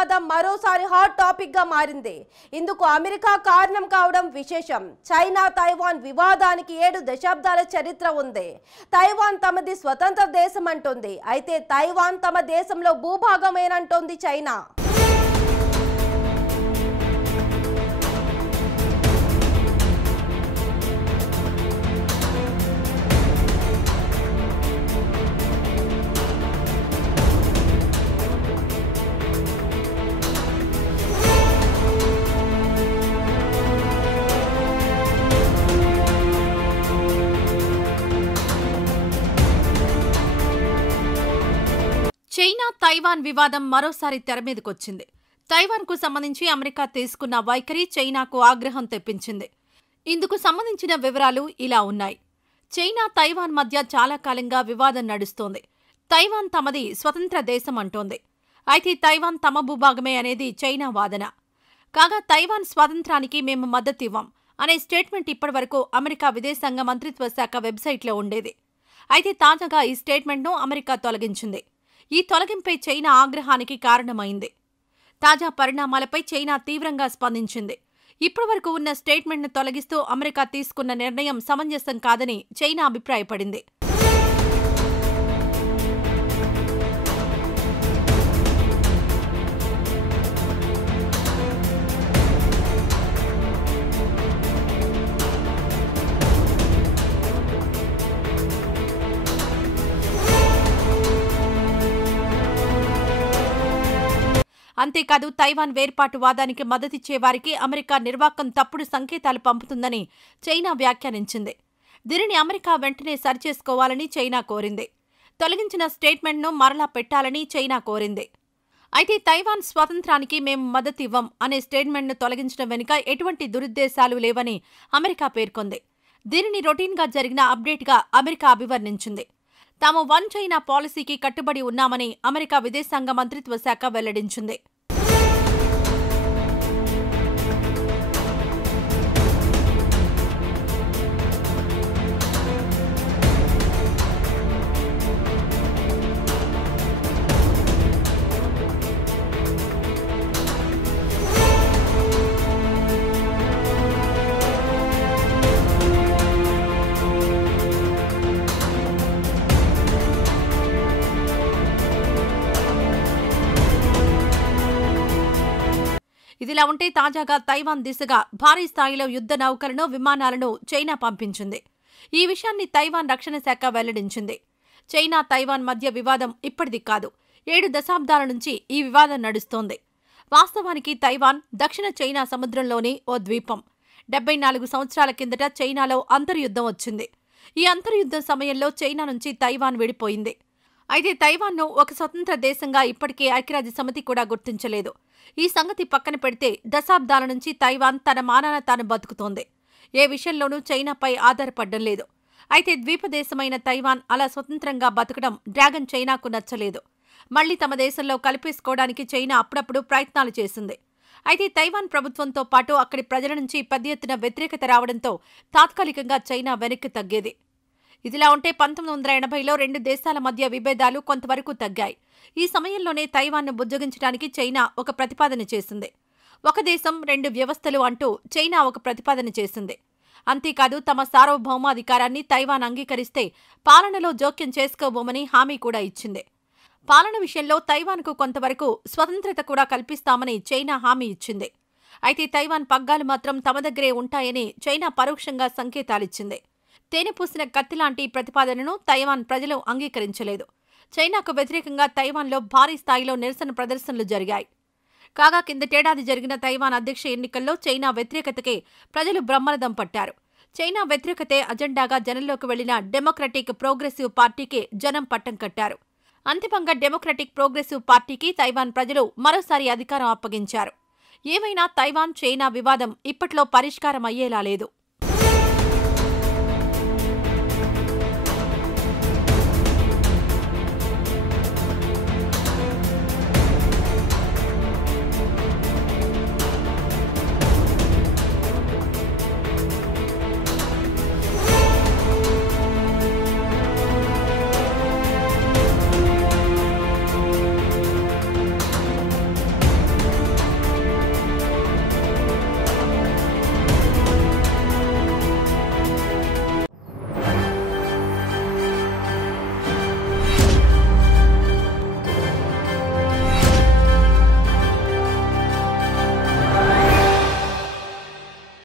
వివాదం మరోసారి hot topic గా మారింది. ఇందుకు అమెరికా కారణం కావడం విశేషం. చైనా తైవాన్ వివాదానికి 7 దశాబ్దాల చరిత్ర ఉంది. తైవాన్ తమది స్వతంత్ర దేశం అంటుంది. అయితే తైవాన్ తమ దేశంలో భూభాగమేనంటోంది చైనా. చైనా తైవాన్ వివాదం మరోసారి తెరమీదకొచ్చింది. తైవాన్కు సంబంధించి అమెరికా తీసుకున్న వైఖరి చైనాకు ఆగ్రహం తెప్పించింది. ఇందుకు సంబంధించిన వివరాలు ఇలా ఉన్నాయి. చైనా తైవాన్ మధ్య చాలా కాలంగా వివాదం నడుస్తోంది. తైవాన్ తమది స్వతంత్ర దేశం అంటోంది. అయితే తైవాన్ తమ భూభాగమే అనేది చైనా వాదన. కాగా తైవాన్ స్వాతంత్రానికి మేము మద్దతివ్వం అనే స్టేట్మెంట్ ఇప్పటివరకు అమెరికా విదేశాంగ మంత్రిత్వ శాఖ వెబ్సైట్లో ఉండేది. అయితే తాజాగా ఈ స్టేట్మెంట్ను అమెరికా తొలగించింది. ఈ తొలగింపై చైనా ఆగ్రహానికి కారణమైంది. తాజా పరిణామాలపై చైనా తీవ్రంగా స్పందించింది. ఇప్పటివరకు ఉన్న స్టేట్మెంట్ను తొలగిస్తూ అమెరికా తీసుకున్న నిర్ణయం సమంజసం కాదని చైనా అభిప్రాయపడింది. అంతేకాదు తైవాన్ వేర్పాటు వాదానికి మద్దతిచ్చే వారికి అమెరికా నిర్వాకం తప్పుడు సంకేతాలు పంపుతుందని చైనా వ్యాఖ్యానించింది. దీనిని అమెరికా వెంటనే సరిచేసుకోవాలని చైనా కోరింది. తొలగించిన స్టేట్మెంట్ను మరలా పెట్టాలని చైనా కోరింది. అయితే తైవాన్ స్వాతంత్రానికి మేము మద్దతివ్వం అనే స్టేట్మెంట్ను తొలగించడం వెనుక ఎటువంటి దురుద్దేశాలు లేవని అమెరికా పేర్కొంది. దీనిని రొటీన్గా జరిగిన అప్డేట్గా అమెరికా అభివర్ణించింది. తాము వన్ చైనా పాలసీకి కట్టుబడి ఉన్నామని అమెరికా విదేశాంగ మంత్రిత్వ శాఖ వెల్లడించింది. ఇదిలా ఉంటే తాజాగా తైవాన్ దిశగా భారీ స్థాయిలో యుద్ధ నౌకలను విమానాలను చైనా పంపించింది. ఈ విషయాన్ని తైవాన్ రక్షణ శాఖ వెల్లడించింది. చైనా తైవాన్ మధ్య వివాదం ఇప్పటిది కాదు. 7 దశాబ్దాల నుంచి ఈ వివాదం నడుస్తోంది. వాస్తవానికి తైవాన్ దక్షిణ చైనా సముద్రంలోని ఓ ద్వీపం. 74 సంవత్సరాల కిందట చైనాలో అంతర్యుద్ధం వచ్చింది. ఈ అంతర్యుద్ధం సమయంలో చైనా నుంచి తైవాన్ విడిపోయింది. అయితే తైవాన్ను ఒక స్వతంత్ర దేశంగా ఇప్పటికే ఐక్యరాజ్య సమితి కూడా గుర్తించలేదు. ఈ సంగతి పక్కన పెడితే దశాబ్దాల నుంచి తైవాన్ తన మానాన తాను బతుకుతోంది. ఏ విషయంలోనూ చైనాపై ఆధారపడడం లేదు. అయితే ద్వీపదేశమైన తైవాన్ అలా స్వతంత్రంగా బతకడం డ్రాగన్ చైనాకు నచ్చలేదు. మళ్లీ తమ దేశంలో కలిపేసుకోవడానికి చైనా అప్పుడప్పుడు ప్రయత్నాలు చేసింది. అయితే తైవాన్ ప్రభుత్వంతో పాటు అక్కడి ప్రజల నుంచి పెద్ద ఎత్తున వ్యతిరేకత రావడంతో తాత్కాలికంగా చైనా వెనక్కి తగ్గేది. ఇదిలా ఉంటే 1980లో 2 దేశాల మధ్య విభేదాలు కొంతవరకు తగ్గాయి. ఈ సమయంలోనే తైవాన్ను బుజ్జగించడానికి చైనా ఒక ప్రతిపాదన చేసింది. ఒక దేశం 2 వ్యవస్థలు అంటూ చైనా ఒక ప్రతిపాదన చేసింది. అంతేకాదు తమ సార్వభౌమాధికారాన్ని తైవాన్ అంగీకరిస్తే పాలనలో జోక్యం చేసుకోబోమని హామీ కూడా ఇచ్చింది. పాలన విషయంలో తైవాన్కు కొంతవరకు స్వతంత్రత కూడా కల్పిస్తామని చైనా హామీ ఇచ్చింది. అయితే తైవాన్ పగ్గాలు మాత్రం తమ దగ్గరే ఉంటాయని చైనా పరోక్షంగా సంకేతాలిచ్చింది. తేనెపూసిన కత్తిలాంటి ప్రతిపాదనను తైవాన్ ప్రజలు అంగీకరించలేదు. చైనాకు వ్యతిరేకంగా తైవాన్లో భారీ స్థాయిలో నిరసన ప్రదర్శనలు జరిగాయి. కాగా కిందటేడాది జరిగిన తైవాన్ అధ్యక్ష ఎన్నికల్లో చైనా వ్యతిరేకతకే ప్రజలు బ్రహ్మరథం పట్టారు. చైనా వ్యతిరేకతే అజెండాగా జనంలోకి వెళ్లిన డెమోక్రటిక్ ప్రోగ్రెసివ్ పార్టీకి జనం పట్టం కట్టారు. అంతిమంగా డెమోక్రటిక్ ప్రోగ్రెసివ్ పార్టీకి తైవాన్ ప్రజలు మరోసారి అధికారం అప్పగించారు. ఏమైనా తైవాన్ చైనా వివాదం ఇప్పట్లో పరిష్కారం అయ్యేలా లేదు.